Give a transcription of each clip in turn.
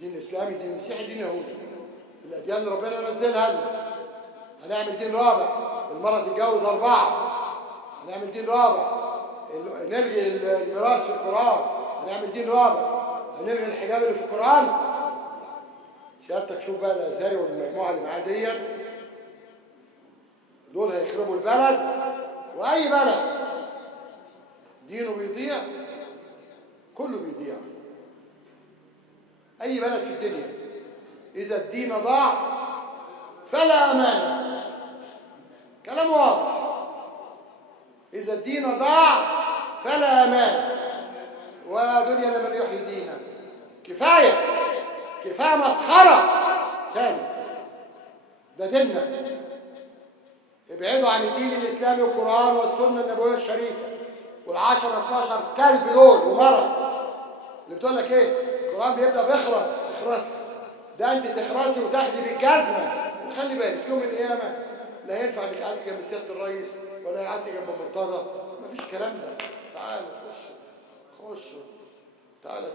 الدين الاسلامي، الدين المسيحي، الدين اليهودي. الاديان اللي ربنا نزلها لنا. هنعمل دين رابع، المرأة تتجوز 4. هنعمل دين رابع، نلغي الميراث في القرآن. هنعمل دين رابع، هنلغي الحجاب اللي في القرآن. سيادتك شوف بقى الازهري والمجموعة اللي معاه دي، دول هيخربوا البلد. واي بلد دينه بيضيع كله بيضيع. اي بلد في الدنيا اذا الدين ضاع فلا امان. كلام واضح. اذا الدين ضاع فلا امان. ودنيا لمن يحيي دينا. كفايه كفايه مسخره تاني. ده ديننا. ابعدوا عن الدين الاسلامي والقران والسنه النبويه الشريفه وال10 12 كلب دول ومرض اللي بتقول لك ايه القران بيبدا بيخرس. اخرس ده انت تخرسي وتاخدي بالجزمه. وخلي بالك يوم القيامه لا ينفع انك قعدت جنب سياده الرئيس ولا قعدت جنب مرتضى. مفيش كلام ده. تعالوا خشوا تعالى.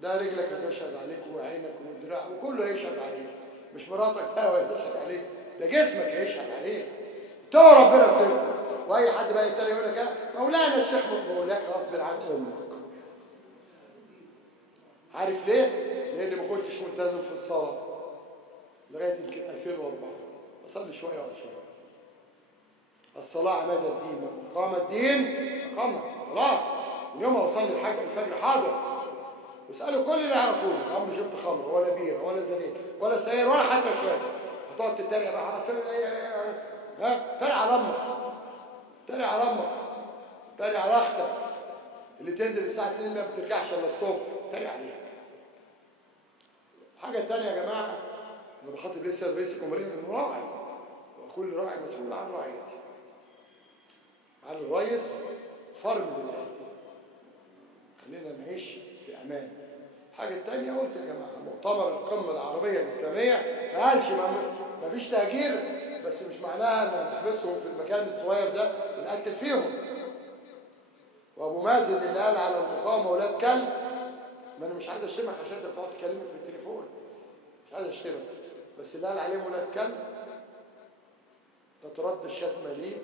ده رجلك هتشهد عليك وعينك ودراعك وكله هيشهد عليك. مش مراتك بقى هتشهد عليك، ده جسمك هيشهد عليك. اتقوا ربنا في ذنبك. واي حد بقى يتريق يقول لك مولانا الشيخ مولاك غصب عن امك. عارف ليه؟ لان ما كنتش ملتزم في الصلاه لغايه يمكن 2004. اصلي شويه ولا شويه. الصلاه عماد الدين، من اقام الدين اقامها. خلاص من يوم ما اصلي الفجر حاضر. واسالوا كل اللي يعرفوني عمري شربت خمر ولا بيره ولا زنيت ولا سير ولا حتى شويه. هتقعد تتريق بقى على تريق على امك، تريق على امك، تريق على اختك اللي تنزل الساعه 2 ما بترجعش الا الصبح، تريق عليها. الحاجه الثانيه يا جماعه، انا بخاطب لسه رئيس الجمهوريه انه راعي، وكل راعي مسؤول عن رعيته. على الرئيس فرض للعيلة. خلينا نعيش في امان. الحاجه الثانيه قلت يا جماعه مؤتمر القمه العربيه الاسلاميه ما قالش ما فيش تهجير، بس مش معناها ان نحبسهم في المكان الصغير ده ونقتل فيهم. وابو مازن اللي قال على المقاومه ولاد كلب، ما انا مش عايز اشتمك عشان انت بتقعد تكلمني في التليفون، مش عايز اشتمك، بس اللي قال عليهم ولاد كلب تترد الشتمه ليه،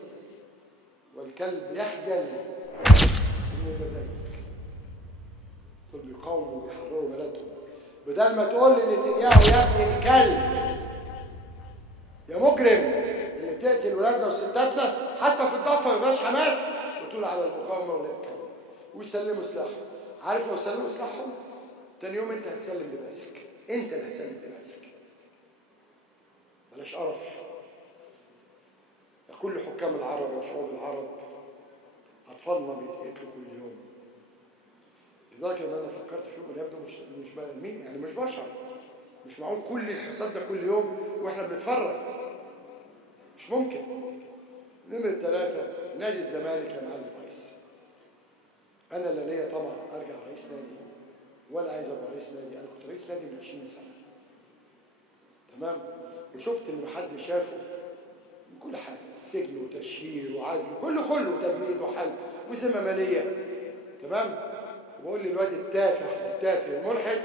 والكلب يخجل انه يبقى زيك. دول بيقاوموا وبيحرروا بلدهم. بدل ما تقول لنتنياهو يا ابن الكلب يا مجرم اللي تقتل ولادنا وستاتنا حتى في الضفه ما فيهاش حماس، وتقول على المقاومه ولاد كلب ويسلموا سلاحهم. عارف لو سلموا سلاحهم تاني يوم انت هتسلم لباسك، انت اللي هتسلم لباسك. بلاش قرف. كل حكام العرب وشعوب العرب اطفالنا بيتقتلوا كل يوم. لذلك لما انا فكرت فيهم اللي يبدو مش مين يعني مش بشر. مش معقول كل الحصاد ده كل يوم واحنا بنتفرج. مش ممكن. نمرة 3 نادي الزمالك يا معلم رئيس. انا لا ليا طبعا ارجع رئيس نادي ولا عايز ابقى رئيس نادي. انا كنت رئيس نادي من 20 سنه. تمام؟ وشفت اللي محدش شافه من كل حاجه، السجن وتشهير وعزل كله تجنيد وحل وذمه ماليه. تمام؟ وبقول لي الواد التافه الملحد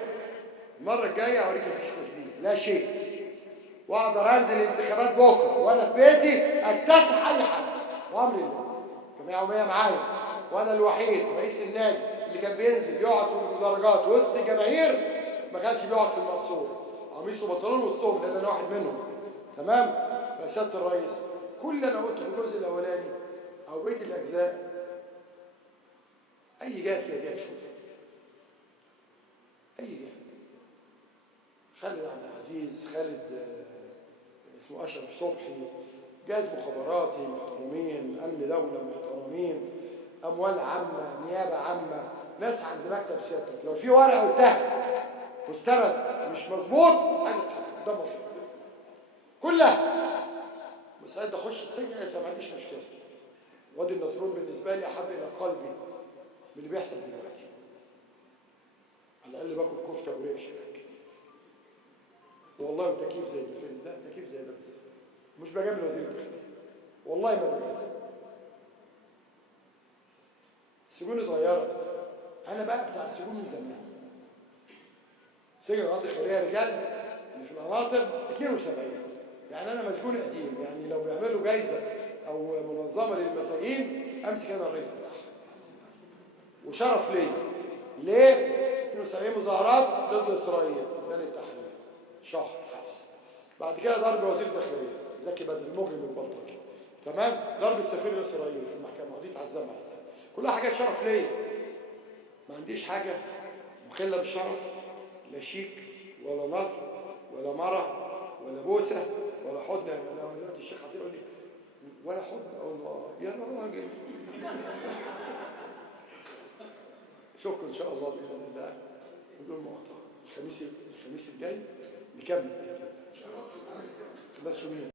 المره الجايه اوريك مفيش تشبيه لا شيء، واقدر انزل الانتخابات بكره وانا في بيتي اكتسح اي حد وامر الله. جمعيه عموميه معايا وانا الوحيد رئيس النادي اللي كان بينزل يقعد في المدرجات وسط الجماهير، ما كانش بيقعد في المقصوره قميص وبنطلون وسطهم لان انا واحد منهم. تمام؟ يا سياده الرئيس كل اللي انا قلته في الجزء الاولاني او بقيه الاجزاء اي جهه سياديه تشوفه، اي جهه، خالد عبد العزيز، خالد اسمه اشرف صبحي، جهاز مخابراتي محترمين، امن دوله محترمين، اموال عامه، نيابه عامه، ناس عند مكتب سيادتك لو في ورقه وانتهى مستند مش مظبوط عايز اتحكم ده مظبوط كلها. مستعد اخش السجن ما عنديش مشكله. وادي النطرون بالنسبه لي احب الى قلبي من اللي بيحصل دلوقتي. على الاقل باكل كفته وريش هناك والله، وتكييف زي الفيلم. لا تكييف زي ده بس مش بجامل وزير الداخليه والله ما بجامل. السجون اتغيرت. انا بقى بتاع السجون من زمان. سجن المناطق الخيريه رجال اللي في القناطر 72. يعني انا مسجون قديم، يعني لو بيعملوا جايزه او منظمه للمساجين امسك انا الرئيس بتاعها. وشرف ليا. ليه؟ 72 مظاهرات ضد اسرائيل ميدان التحرير، شهر حبس. بعد كده ضرب وزير الداخليه زكي بدر المجرم البلطجي، تمام؟ ضرب السفير الاسرائيلي في المحكمه، ودي اتعذب عذاب. كلها حاجات شرف ليا. ما عنديش حاجه مخله بالشرف، لا شيك ولا نصب ولا مرة ولا بوسه ولا حضن. لو دلوقتي الشيخ هتقول لي ولا حضن، اقول له يا راجل. اشوفكم ان شاء الله باذن الله بدون مقاطعه الخميس الجاي نكمل باذن الله.